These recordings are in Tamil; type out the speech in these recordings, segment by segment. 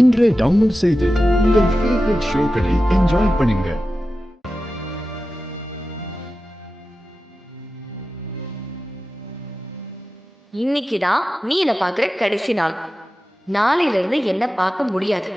இன்றே டவுன்லோட் செய்து உங்கள் ஃபேவரட் ஷோக்களை என்ஜாய் பண்ணுங்க. இன்னைக்கு தான் நீ என்ன பார்க்குற கடைசி நாள். நாளையில இருந்து என்ன பார்க்க முடியாது.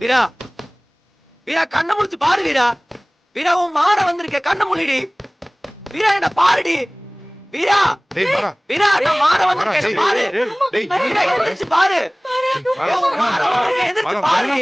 வீரா வீரா கண்ணை முடிச்சு பாரு வீரா. வீரா உன் மான வந்திருக்க, கண்ணை மூடிடி. வீரா என்ன பாருடி. வீரா வீரா நான் மான வந்திருக்கேன் பாரு. வீரா எந்திரிச்சு பாரு. எந்திரிச்சு பாருடி.